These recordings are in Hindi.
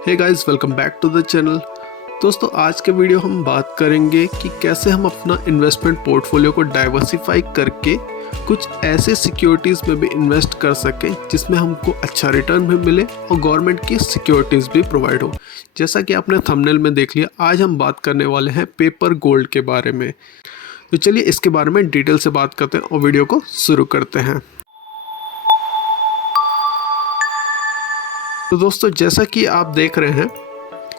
Hey guys, welcome back to the channel. दोस्तों, आज के वीडियो हम बात करेंगे कि कैसे हम अपना इन्वेस्टमेंट पोर्टफोलियो को डाइवर्सिफाई करके कुछ ऐसे सिक्योरिटीज़ में भी इन्वेस्ट कर सकें जिसमें हमको अच्छा रिटर्न भी मिले और गवर्नमेंट की सिक्योरिटीज़ भी प्रोवाइड हो। जैसा कि आपने थंबनेल में देख लिया, आज हम बात करने वाले हैं पेपर गोल्ड के बारे में। तो चलिए इसके बारे में डिटेल से बात करते हैं और वीडियो को शुरू करते हैं। तो दोस्तों, जैसा कि आप देख रहे हैं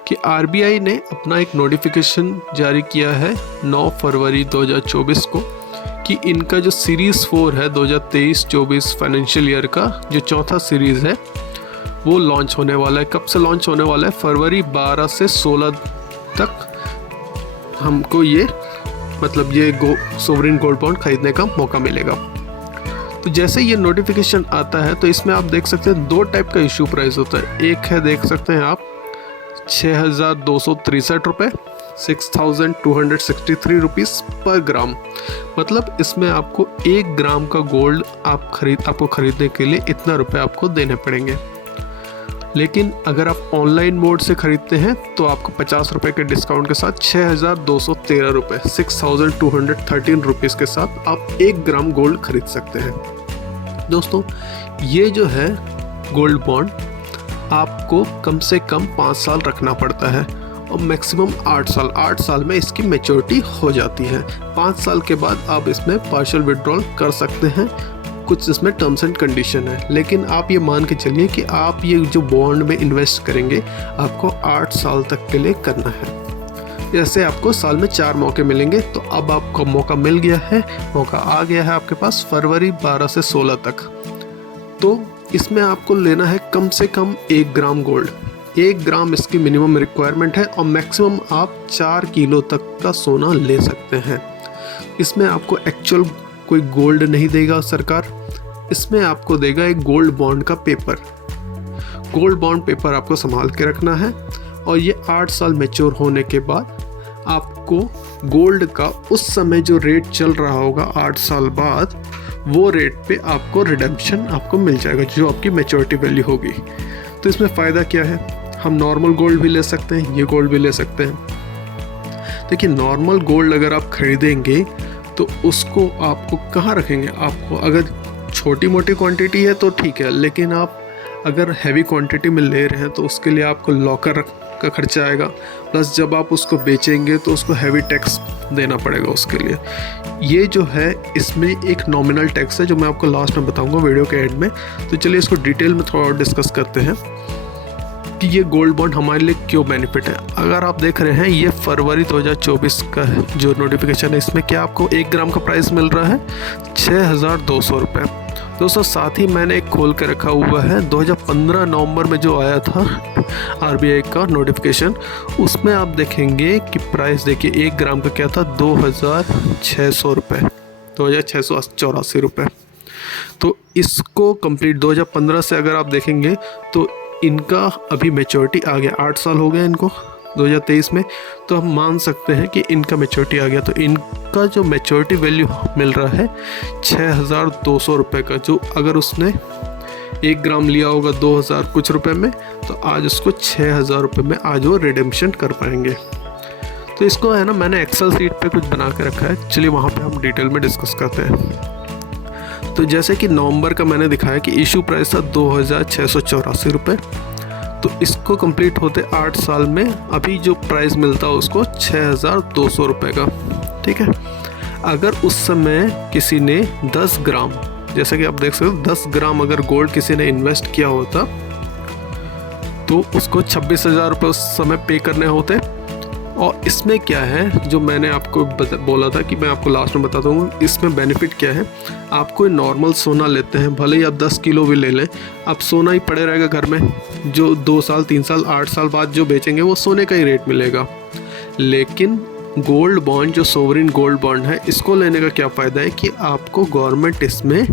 कि आरबीआई ने अपना एक नोटिफिकेशन जारी किया है 9 फरवरी 2024 को कि इनका जो सीरीज़ 4 है 2023-24 फाइनेंशियल ईयर का जो चौथा सीरीज़ है वो लॉन्च होने वाला है। कब से लॉन्च होने वाला है? फरवरी 12 से 16 तक हमको ये सोवरेन गोल्ड बॉन्ड खरीदने का मौका मिलेगा। तो जैसे ये नोटिफिकेशन आता है तो इसमें आप देख सकते हैं दो टाइप का इशू प्राइस होता है। एक है, देख सकते हैं आप, 6,263 रुपये, 6,263 रुपीज़ पर ग्राम। मतलब इसमें आपको 1 ग्राम का गोल्ड आपको खरीदने के लिए इतना रुपये आपको देने पड़ेंगे। लेकिन अगर आप ऑनलाइन मोड से ख़रीदते हैं तो आपको 50 रुपये के डिस्काउंट के साथ 6,213 रुपये, 6,213 रुपीज़ के साथ आप 1 ग्राम गोल्ड खरीद सकते हैं। दोस्तों, ये जो है गोल्ड बॉन्ड आपको कम से कम 5 साल रखना पड़ता है और मैक्सिमम 8 साल में इसकी मैच्योरिटी हो जाती है। 5 साल के बाद आप इसमें पार्शियल विड्रॉल कर सकते हैं। कुछ इसमें टर्म्स एंड कंडीशन है, लेकिन आप ये मान के चलिए कि आप ये जो बॉन्ड में इन्वेस्ट करेंगे आपको 8 साल तक के लिए करना है। जैसे आपको साल में 4 मौके मिलेंगे, तो अब आपको मौका मिल गया है, मौका आ गया है आपके पास फरवरी 12 से 16 तक। तो इसमें आपको लेना है कम से कम 1 ग्राम गोल्ड। 1 ग्राम इसकी मिनिमम रिक्वायरमेंट है और मैक्सिमम आप 4 किलो तक का सोना ले सकते हैं। इसमें आपको एक्चुअल कोई गोल्ड नहीं देगा सरकार, इसमें आपको देगा एक गोल्ड बॉन्ड का पेपर। गोल्ड बॉन्ड पेपर आपको संभाल के रखना है और ये 8 साल मैच्योर होने के बाद आपको गोल्ड का उस समय जो रेट चल रहा होगा 8 साल बाद, वो रेट पे आपको रिडेम्पशन आपको मिल जाएगा जो आपकी मैच्योरिटी वैल्यू होगी। तो इसमें फ़ायदा क्या है? हम नॉर्मल गोल्ड भी ले सकते हैं, ये गोल्ड भी ले सकते हैं। देखिए, नॉर्मल गोल्ड अगर आप खरीदेंगे तो उसको आपको कहाँ रखेंगे? आपको अगर छोटी मोटी क्वांटिटी है तो ठीक है, लेकिन आप अगर हैवी क्वांटिटी में ले रहे हैं तो उसके लिए आपको लॉकर का खर्चा आएगा, प्लस जब आप उसको बेचेंगे तो उसको हैवी टैक्स देना पड़ेगा उसके लिए। ये जो है इसमें एक नॉमिनल टैक्स है जो मैं आपको लास्ट में बताऊंगा वीडियो के एंड में। तो चलिए इसको डिटेल में थोड़ा और डिस्कस करते हैं कि ये गोल्ड बॉन्ड हमारे लिए क्यों बेनिफिट है। अगर आप देख रहे हैं ये फरवरी 2024 का जो नोटिफिकेशन है, इसमें क्या आपको 1 ग्राम का प्राइस मिल रहा है 6,200 रुपये। दोस्तों, साथ ही मैंने एक खोल के रखा हुआ है 2015 नवंबर में जो आया था आरबीआई का नोटिफिकेशन, उसमें आप देखेंगे कि प्राइस देखिए 1 ग्राम का क्या था, 2,600 रुपये, 2,684 रुपये। तो इसको कंप्लीट 2015 से अगर आप देखेंगे तो इनका अभी मैच्योरिटी आ गया, 8 साल हो गए इनको 2023 में। तो हम मान सकते हैं कि इनका मैच्योरिटी आ गया। तो इनका जो मैच्योरिटी वैल्यू मिल रहा है 6,200 रुपये का, जो अगर उसने 1 ग्राम लिया होगा 2,000 कुछ रुपए में, तो आज उसको 6,000 रुपये में आज वो रिडेम्पशन कर पाएंगे। तो इसको है ना, मैंने एक्सेल शीट पे कुछ बना के रखा है, चलिए वहाँ पे हम डिटेल में डिस्कस करते हैं। तो जैसे कि नवंबर का मैंने दिखाया कि इशू प्राइस था 2,684 रुपये। तो इसको कंप्लीट होते 8 साल में अभी जो प्राइस मिलता है उसको 6,200 रुपये का, ठीक है। अगर उस समय किसी ने 10 ग्राम, जैसे कि आप देख सकते हो 10 ग्राम अगर गोल्ड किसी ने इन्वेस्ट किया होता तो उसको 26,000 रुपये उस समय पे करने होते। और इसमें क्या है, जो मैंने आपको बोला था कि मैं आपको लास्ट में बता दूँगा, इसमें बेनिफिट क्या है। आप कोई नॉर्मल सोना लेते हैं, भले ही आप 10 किलो भी ले लें, आप सोना ही पड़े रहेगा घर में, जो 2 साल 3 साल 8 साल बाद जो बेचेंगे वो सोने का ही रेट मिलेगा। लेकिन गोल्ड बॉन्ड जो सोवरेन गोल्ड बॉन्ड है, इसको लेने का क्या फ़ायदा है कि आपको गवर्नमेंट इसमें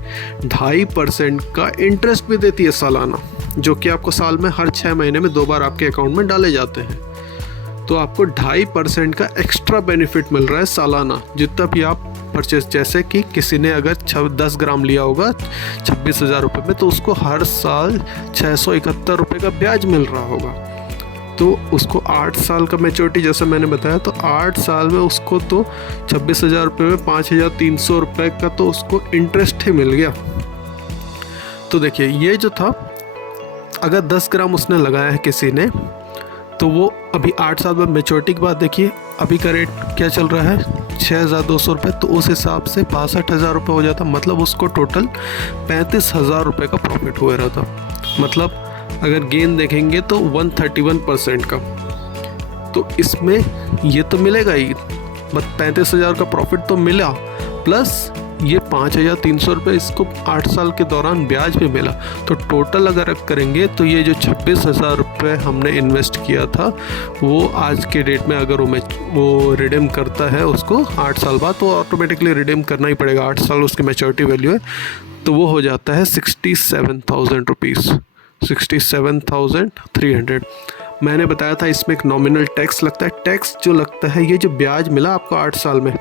2.5% का इंटरेस्ट भी देती है सालाना, जो कि आपको साल में हर 6 महीने में 2 बार आपके अकाउंट में डाले जाते हैं। तो आपको 2.5% का एक्स्ट्रा बेनिफिट मिल रहा है सालाना, जितना भी आप परचेस। जैसे कि किसी ने अगर 10 ग्राम लिया होगा 26,000 रुपये में, तो उसको हर साल 671 रुपये का ब्याज मिल रहा होगा। तो उसको 8 साल का मैच्योरिटी जैसा मैंने बताया, तो 8 साल में उसको तो 26,000 रुपये में 5,300 रुपये का तो उसको इंटरेस्ट ही मिल गया। तो देखिए ये जो था, अगर 10 ग्राम उसने लगाया है किसी ने, तो वो अभी 8 साल में मैच्योरिटी के बाद देखिए अभी का रेट क्या चल रहा है, 6,200 रुपये। तो उस हिसाब से 62,000 रुपये हो जाता, मतलब उसको टोटल 35,000 रुपये का प्रॉफिट हुआ रहा था। मतलब अगर गेन देखेंगे तो 131% का। तो इसमें ये तो मिलेगा ही, बस 35,000 का प्रॉफिट तो मिला, प्लस ये 5,300 रुपये इसको 8 साल के दौरान ब्याज भी मिला। तो टोटल अगर करेंगे तो ये जो 26,000 रुपये हमने इन्वेस्ट किया था, वो आज के डेट में अगर वो रिडीम करता है उसको 8 साल बाद, तो ऑटोमेटिकली रिडीम करना ही पड़ेगा, 8 साल उसकी मैच्योरिटी वैल्यू है। तो वो हो जाता है 67,000 रुपीज़, 67,300। मैंने बताया था इसमें एक नॉमिनल टैक्स लगता है। टैक्स जो लगता है, ये जो ब्याज मिला आपको 8 साल में,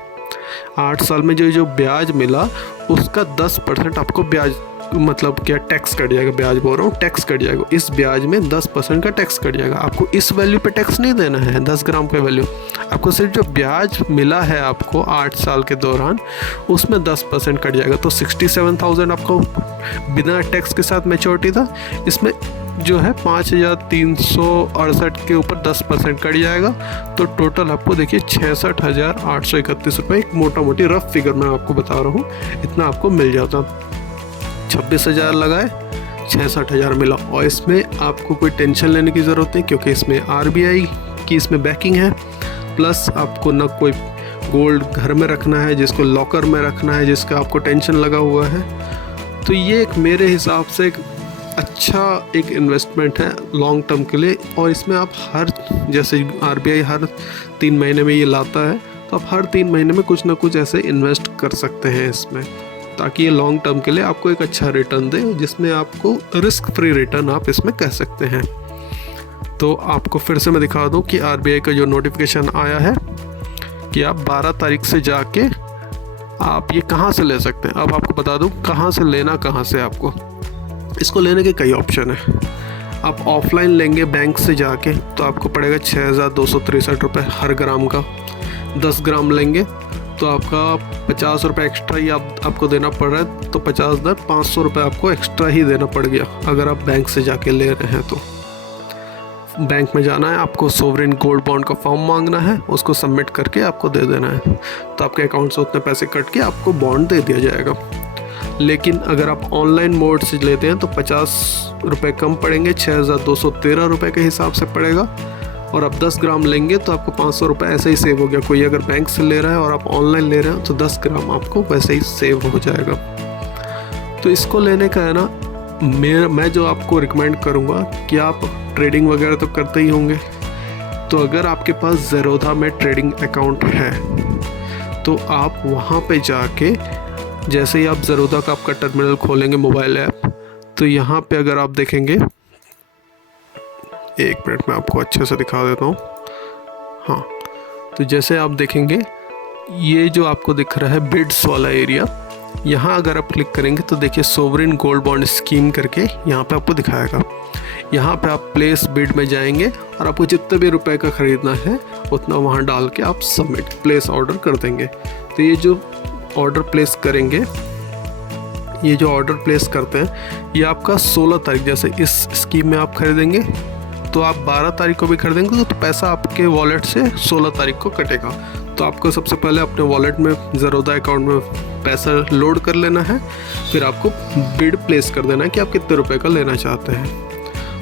8 साल में जो ब्याज मिला उसका 10% आपको ब्याज, मतलब क्या टैक्स कट जाएगा, ब्याज बोल रहा हूँ, टैक्स कट जाएगा। इस ब्याज में 10% का टैक्स कट जाएगा। आपको इस वैल्यू पे टैक्स नहीं देना है, 10 ग्राम पे वैल्यू, आपको सिर्फ जो ब्याज मिला है आपको 8 साल के दौरान, उसमें 10% कट जाएगा। तो 67,000 आपको बिना टैक्स के साथ मैच्योरिटी था। इसमें जो है 5,368 के ऊपर 10% कट जाएगा, तो टोटल आपको देखिए 66,831 रुपये, एक मोटा मोटी रफ फिगर मैं आपको बता रहा हूँ, इतना आपको मिल जाता। 26,000 लगाए, 66,000 मिला। और इसमें आपको कोई टेंशन लेने की ज़रूरत नहीं, क्योंकि इसमें RBI की इसमें बैकिंग है, प्लस आपको ना कोई गोल्ड घर में रखना है जिसको लॉकर में रखना है, जिसका आपको टेंशन लगा हुआ है। तो ये एक मेरे हिसाब से एक अच्छा एक इन्वेस्टमेंट है लॉन्ग टर्म के लिए। और इसमें आप हर, जैसे RBI हर 3 महीने में ये लाता है, तो आप हर 3 महीने में कुछ ना कुछ ऐसे इन्वेस्ट कर सकते हैं इसमें, ताकि ये लॉन्ग टर्म के लिए आपको एक अच्छा रिटर्न दे, जिसमें आपको रिस्क फ्री रिटर्न आप इसमें कह सकते हैं। तो आपको फिर से मैं दिखा दूं कि RBI का जो नोटिफिकेशन आया है कि आप 12 तारीख से जाके आप ये कहाँ से ले सकते हैं। अब आपको बता दूं कहाँ से लेना, कहाँ से आपको इसको लेने के कई ऑप्शन है। आप ऑफलाइन लेंगे बैंक से जाके तो आपको पड़ेगा 6,263 रुपये हर ग्राम का। 10 ग्राम लेंगे तो आपका 50 रुपये एक्स्ट्रा ही आपको देना पड़ रहा है, तो 50 दर 500 रुपये आपको एक्स्ट्रा ही देना पड़ गया अगर आप बैंक से जाके ले रहे हैं। तो बैंक में जाना है, आपको सोवरेन गोल्ड बॉन्ड का फॉर्म मांगना है, उसको सबमिट करके आपको दे देना है, तो आपके अकाउंट से उतने पैसे कट के आपको बॉन्ड दे दिया जाएगा। लेकिन अगर आप ऑनलाइन मोड से लेते हैं तो 50 रुपये कम पड़ेंगे, 6,213 रुपये के हिसाब से पड़ेगा। और आप 10 ग्राम लेंगे तो आपको 500 रुपये ऐसे ही सेव हो गया। कोई अगर बैंक से ले रहा है और आप ऑनलाइन ले रहे हो तो 10 ग्राम आपको वैसे ही सेव हो जाएगा। तो इसको लेने का है ना, मैं जो आपको रिकमेंड करूँगा कि आप ट्रेडिंग वगैरह तो करते ही होंगे, तो अगर आपके पास ज़ेरोधा में ट्रेडिंग अकाउंट है तो आप वहाँ पे जाके, जैसे ही आप ज़ेरोधा का आपका टर्मिनल खोलेंगे मोबाइल ऐप, तो यहाँ पे अगर आप देखेंगे, एक मिनट में आपको अच्छे से दिखा देता हूँ। हाँ, तो जैसे आप देखेंगे ये जो आपको दिख रहा है बिड्स वाला एरिया, यहाँ अगर आप क्लिक करेंगे तो देखिए सोवरेन गोल्ड बॉन्ड स्कीम करके यहाँ पे आपको दिखाएगा। यहाँ पे आप प्लेस बिड में जाएंगे और आपको जितने भी रुपए का ख़रीदना है उतना वहाँ डाल के आप सबमिट प्लेस ऑर्डर कर देंगे। तो ये जो ऑर्डर प्लेस करेंगे, ये जो ऑर्डर प्लेस करते हैं, ये आपका 16 तारीख, जैसे इस स्कीम में आप खरीदेंगे तो आप 12 तारीख को भी खरीदेंगे तो पैसा आपके वॉलेट से 16 तारीख को कटेगा। तो आपको सबसे पहले अपने वॉलेट में ज़ेरोधा अकाउंट में पैसा लोड कर लेना है, फिर आपको बिड प्लेस कर देना है कि आप कितने रुपए का लेना चाहते हैं।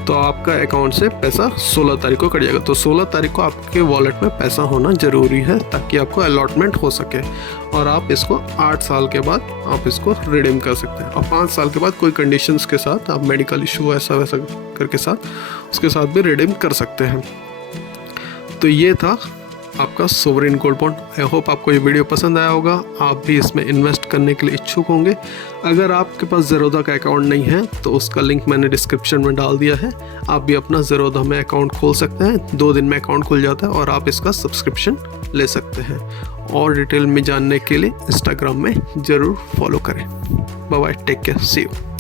तो आपका अकाउंट से पैसा 16 तारीख को कट जाएगा। तो 16 तारीख को आपके वॉलेट में पैसा होना ज़रूरी है ताकि आपको अलॉटमेंट हो सके, और आप इसको 8 साल के बाद आप इसको रिडीम कर सकते हैं। और 5 साल के बाद कोई कंडीशंस के साथ आप मेडिकल इशू ऐसा वैसा करके साथ उसके साथ भी रिडीम कर सकते हैं। तो ये था आपका sovereign gold bond. I hope आपको ये वीडियो पसंद आया होगा, आप भी इसमें इन्वेस्ट करने के लिए इच्छुक होंगे। अगर आपके पास ज़ेरोधा का अकाउंट नहीं है तो उसका लिंक मैंने डिस्क्रिप्शन में डाल दिया है, आप भी अपना ज़ेरोधा में अकाउंट खोल सकते हैं। 2 दिन में अकाउंट खुल जाता है और आप इसका सब्सक्रिप्शन ले सकते हैं। और डिटेल में जानने के लिए इंस्टाग्राम में ज़रूर फॉलो करें। Bye bye, take care, see you.